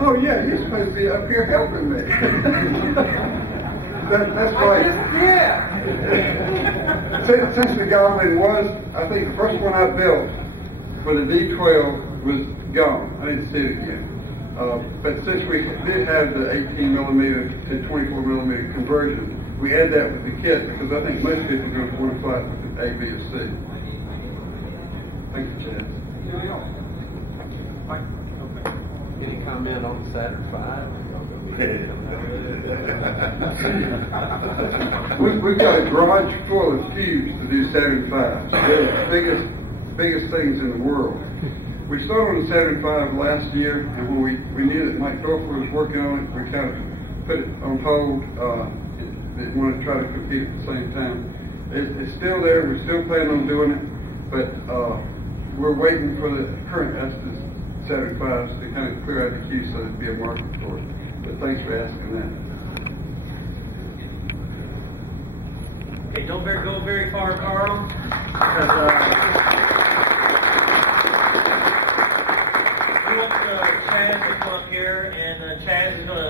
Oh yeah, you're supposed to be up here helping me. That's right. Yeah. Since the Goblin was, I think the first one I built for the D12 was gone. I didn't see it again. But since we did have the 18 millimeter to 24 millimeter conversion, we had that with the kit because I think most people are going to want to fly it with the A, B, or C. Thank you, Chad. Any comment on Saturn V? We've got a garage full of cubes to do Saturn V. They're the biggest things in the world. We started on the Saturn V last year, and when we knew that Mike Dorfer was working on it, we kind of put it on hold. Didn't want to try to compete at the same time. It's still there. We're still planning on doing it, but we're waiting for the current Estes Saturn V's to kind of clear out the queue so there'd be a market for it. But thanks for asking that. Okay, don't go very far, Carl. We want Chaz to come up here, and Chaz is going to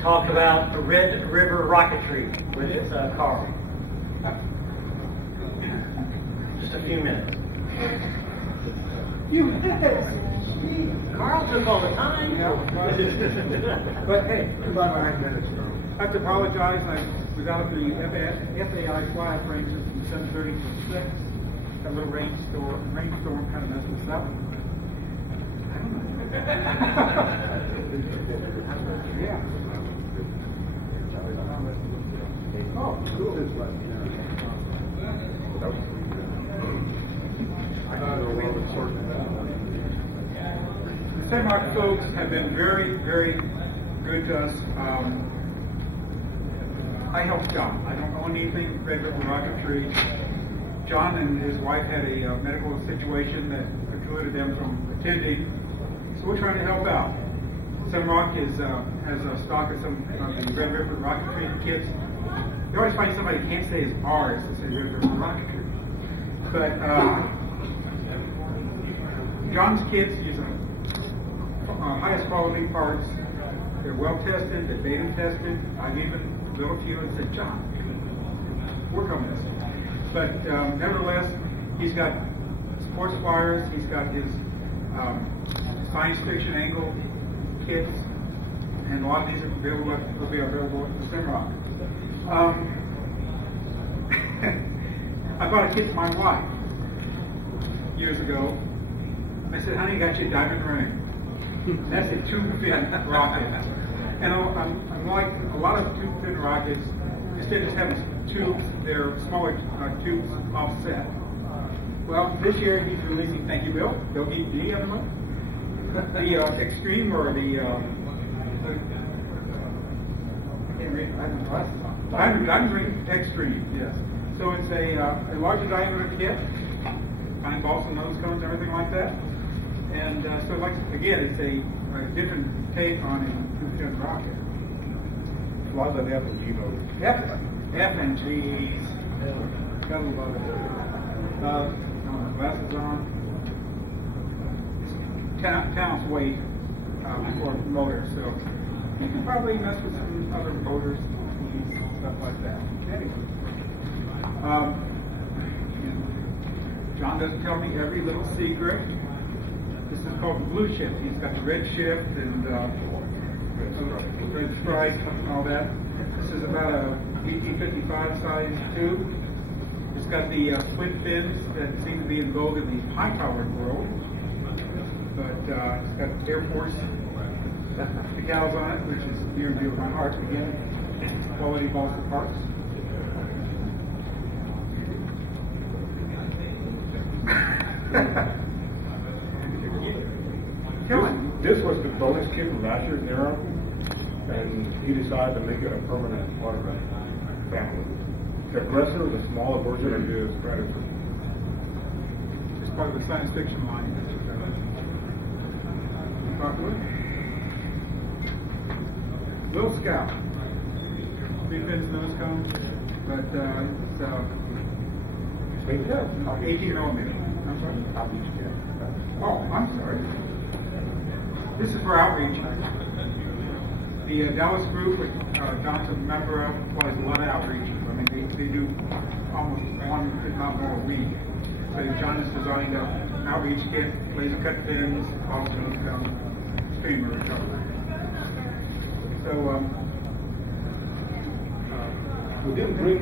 talk about the Red River rocketry with Carl. Just a few minutes. Carl took all the time. Yeah, but hey, about 9 minutes. I have to apologize. I was out of the FAI fly range from 7:30 to 6. That little rainstorm kind of messed us up. Yeah. Oh, cool. The CIMG folks have been very, very good to us. I helped John. I don't own anything Red River Rocketry. John and his wife had a medical situation that precluded them from attending, so we're trying to help out. CIMG has a stock of some of the Red River Rocketry kits. You always find somebody who can't say his R's to say Red River Rocketry. But John's kits use highest quality parts. They're well tested, they're beta tested. I've even built a few and said, John, work on this. But nevertheless, he's got sports flyers, he's got his science fiction angle kits, and a lot of these are available, will be available at CIMG. I bought a kit for my wife years ago. I said, honey, got you a diamond ring. That's a tube-fin rocket. And I'm like a lot of tube-fin rockets, instead of just having tubes, they're smaller tubes offset. Well, this year he's releasing, thank you, Bill, D, I don't know, the Extreme or the diamond ring Extreme, yes. So it's a larger diameter kit, kind of balsa nose cones, everything like that. And so, like again, it's a different take on a tube-fin rocket. Lots of F and G motors. F and G's. Gotta love it. Glasses on. It's 10 ounce weight for a motor, so you can probably mess with some other motors, stuff like that. Anyway, John doesn't tell me every little secret. This is called the blue shift. He's got the red shift and red stripe and all that. This is about a 1855 size tube. It's got the split fins that seem to be in vogue in the high-powered world. But it's got Air Force decals on it, which is near and dear to my heart again. Quality balsa parts. This was the bonus kit from last year's Naram, and he decided to make it a permanent part of the family. The aggressor, the smaller version of his Predator. It's part of the science fiction line. Little Scout. 3 pins nose cone, but it's 18 millimeter. I'm sorry? Oh, I'm sorry. This is for outreach. The Dallas group, which John's a member of, was a lot of outreach. I mean, they do almost one, if not more, a week. So John has designed an outreach kit, laser cut pins, also streamer recovery. So we didn't bring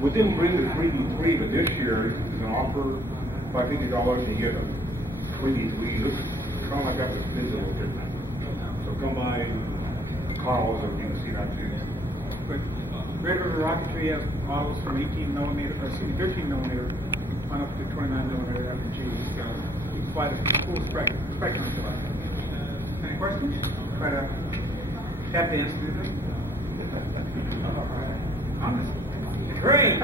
the 3D3, but this year is an offer by $50 you get a 3D3. Looks kind of like that was visible different. So come by Carl's or you can see that too. But Red River Rocketry has models from 18 millimeter, or 13 millimeter, on up to 29 millimeter FG. So you can fly the full spectrum to us. Any questions? Try to tap dance through this. Honest. Great.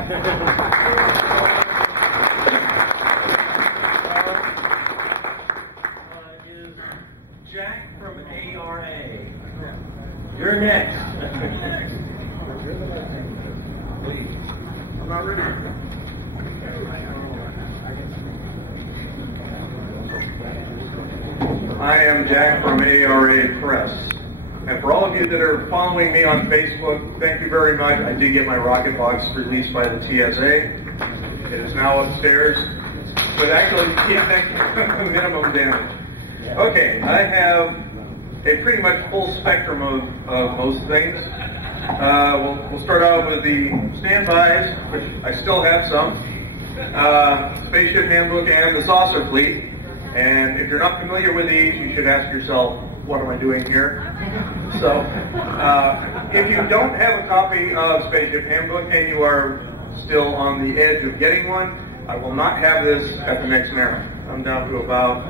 Is Jack from ARA. You're next. I'm not ready. I am Jack from ARA Press. And for all of you that are following me on Facebook, thank you very much. I did get my rocket box released by the TSA. It is now upstairs. But actually, yeah, thank you. Minimum damage. Okay, I have a pretty much full spectrum of most things. We'll start out with the standbys, which I still have some. Spaceship Handbook and the Saucer Fleet. And if you're not familiar with these, you should ask yourself, what am I doing here? So, if you don't have a copy of Spaceship Handbook and you are still on the edge of getting one, I will not have this at the next Naram. I'm down to about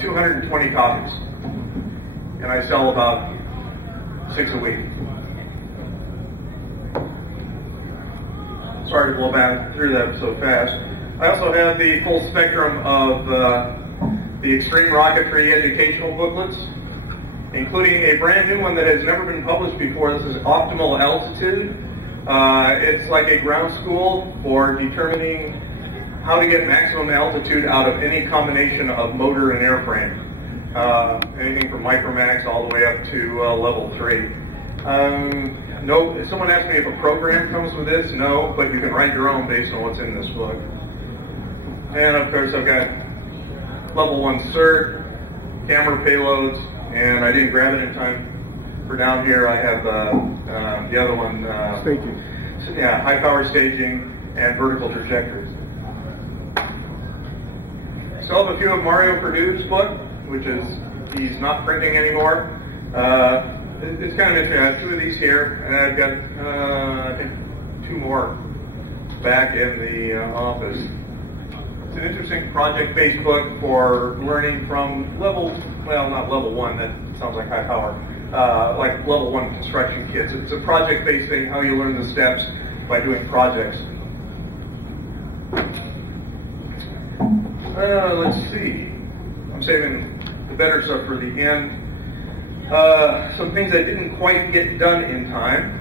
220 copies. And I sell about 6 a week. Sorry to blow back through that so fast. I also have the full spectrum of the Extreme Rocketry educational booklets, including a brand new one that has never been published before. This is Optimal Altitude. It's like a ground school for determining how to get maximum altitude out of any combination of motor and airframe. Anything from Micromax all the way up to level 3. No, someone asked me if a program comes with this. No, but you can write your own based on what's in this book. And of course I've got level 1 cert, camera payloads, and I didn't grab it in time for down here. I have the other one. Staging. Yeah, high power staging and vertical trajectories. Still have a few of Mario Perdue's book, which is, he's not printing anymore. It's kind of interesting. I have 2 of these here, and I've got, I think, 2 more back in the office. It's an interesting project-based book for learning from level, well, not level 1, that sounds like high power, like level 1 construction kits. It's a project-based thing, how you learn the steps by doing projects. Let's see. I'm saving the better stuff for the end. Some things I didn't quite get done in time.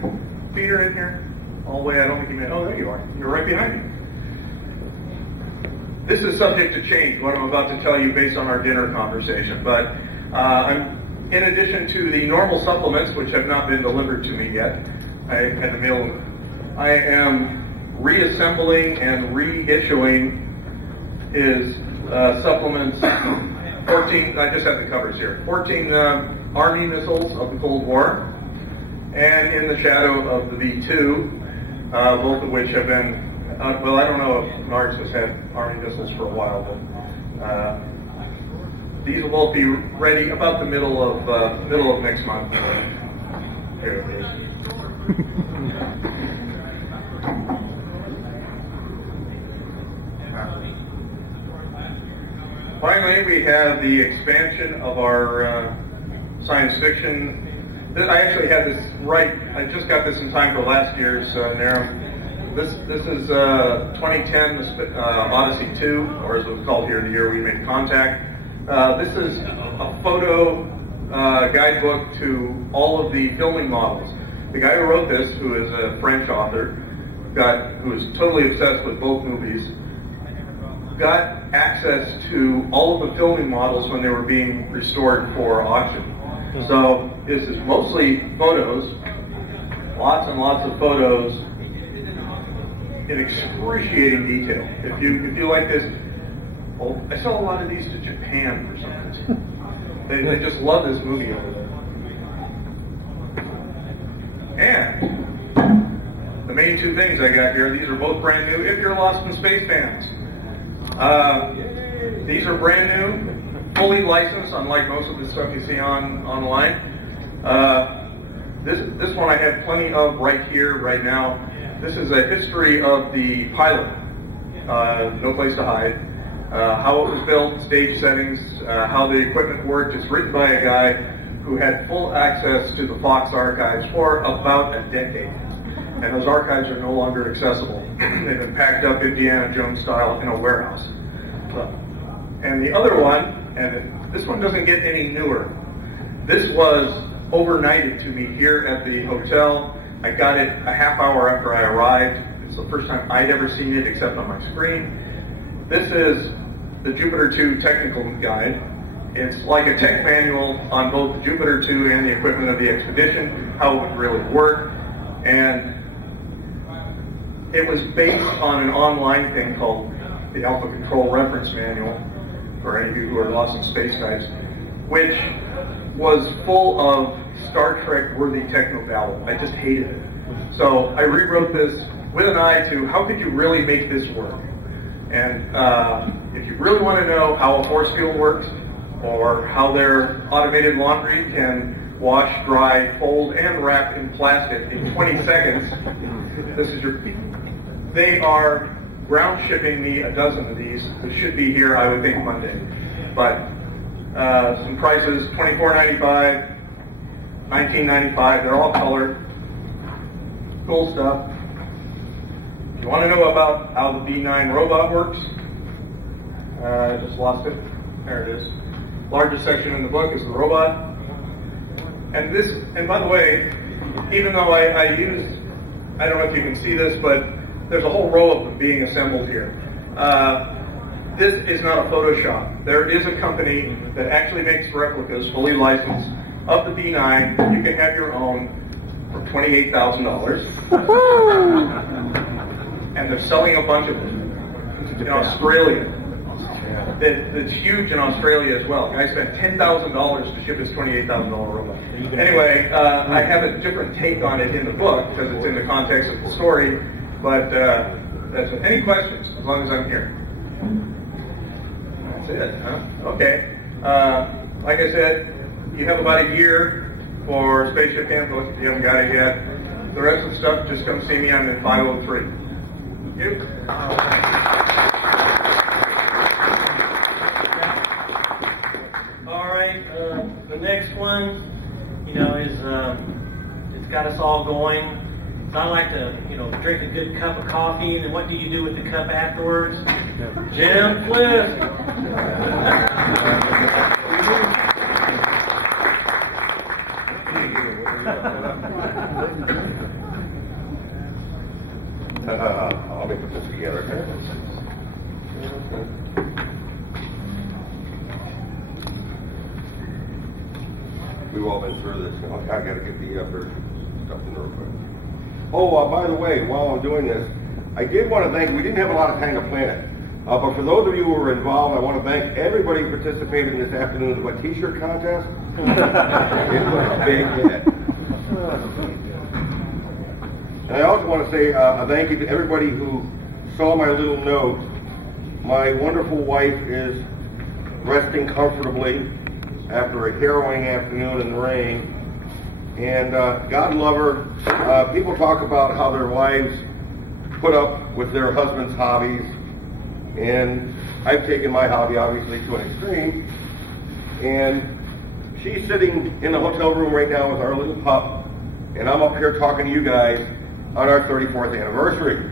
Peter in here? All the way, I don't think you meant, oh, there you are. You're right behind me. This is subject to change, what I'm about to tell you based on our dinner conversation. But I'm, in addition to the normal supplements, which have not been delivered to me yet, I had to mail them, I am reassembling and reissuing his supplements. 14, I just have the covers here. 14 Army missiles of the Cold War, and In the Shadow of the V2, both of which have been, well, I don't know if NARCS has had Army missiles for a while, but these will both be ready about the middle of next month. Here it is. Finally, we have the expansion of our science fiction. I actually had this right. I just got this in time for last year's Naram. This is 2010 Odyssey 2, or as it was called here, the year we made contact. This is a photo guidebook to all of the filming models. The guy who wrote this, who is a French author, who is totally obsessed with both movies, got access to all of the filming models when they were being restored for auction. So this is mostly photos, lots and lots of photos in excruciating detail. If you like this, well, I sell a lot of these to Japan for some reason. They just love this movie over there. And the main two things I got here, these are both brand new if you're Lost in Space fans. These are brand new, fully licensed, unlike most of the stuff you see online. This one I have plenty of right here, right now. This is a history of the pilot, No Place to Hide, how it was built, stage settings, how the equipment worked. It's written by a guy who had full access to the Fox archives for about a decade. And those archives are no longer accessible. They've been packed up Indiana Jones style in a warehouse. And the other one, and this one doesn't get any newer. This was overnighted to me here at the hotel. I got it a half hour after I arrived. It's the first time I'd ever seen it except on my screen. This is the Jupiter 2 technical guide. It's like a tech manual on both the Jupiter 2 and the equipment of the expedition, how it would really work. And it was based on an online thing called the Alpha Control Reference Manual, for any of you who are Lost in Space types, which was full of Star Trek-worthy techno-babble. I just hated it. So I rewrote this with an eye to how could you really make this work? And if you really want to know how a force field works, or how their automated laundry can wash, dry, fold, and wrap in plastic in 20 seconds, this is your... They are ground shipping me a dozen of these. They should be here, I would think, Monday. But some prices, $24.95, $19.95. They're all colored. Cool stuff. If you want to know about how the B9 robot works, I just lost it. There it is. Largest section in the book is the robot. And by the way, even though I used, I don't know if you can see this, but there's a whole row of them being assembled here. This is not a Photoshop. There is a company that actually makes replicas, fully licensed, of the B9. You can have your own for $28,000. And they're selling a bunch of them in Australia. It's huge in Australia as well. Guy spent $10,000 to ship his $28,000 robot. Anyway, I have a different take on it in the book because it's in the context of the story. But that's it. Any questions? As long as I'm here. That's it, huh? Okay. Like I said, you have about a year for Spaceship Handbook if you haven't got it yet. The rest of the stuff, just come see me. I'm at 503. You. All right. The next one, is it's got us all going. So I like to, drink a good cup of coffee, and then what do you do with the cup afterwards? Jim Flip. Let me put this together. We've all been through this. I got to get the upper stuff in real quick. Oh, by the way, while I'm doing this, I did want to thank, we didn't have a lot of time to plan it, but for those of you who were involved, I want to thank everybody who participated in this afternoon's wet t-shirt contest. It was a big hit. And I also want to say a thank you to everybody who saw my little note. My wonderful wife is resting comfortably after a harrowing afternoon in the rain. And God love her. People talk about how their wives put up with their husband's hobbies. And I've taken my hobby, obviously, to an extreme. And she's sitting in the hotel room right now with our little pup. And I'm up here talking to you guys on our 34th anniversary.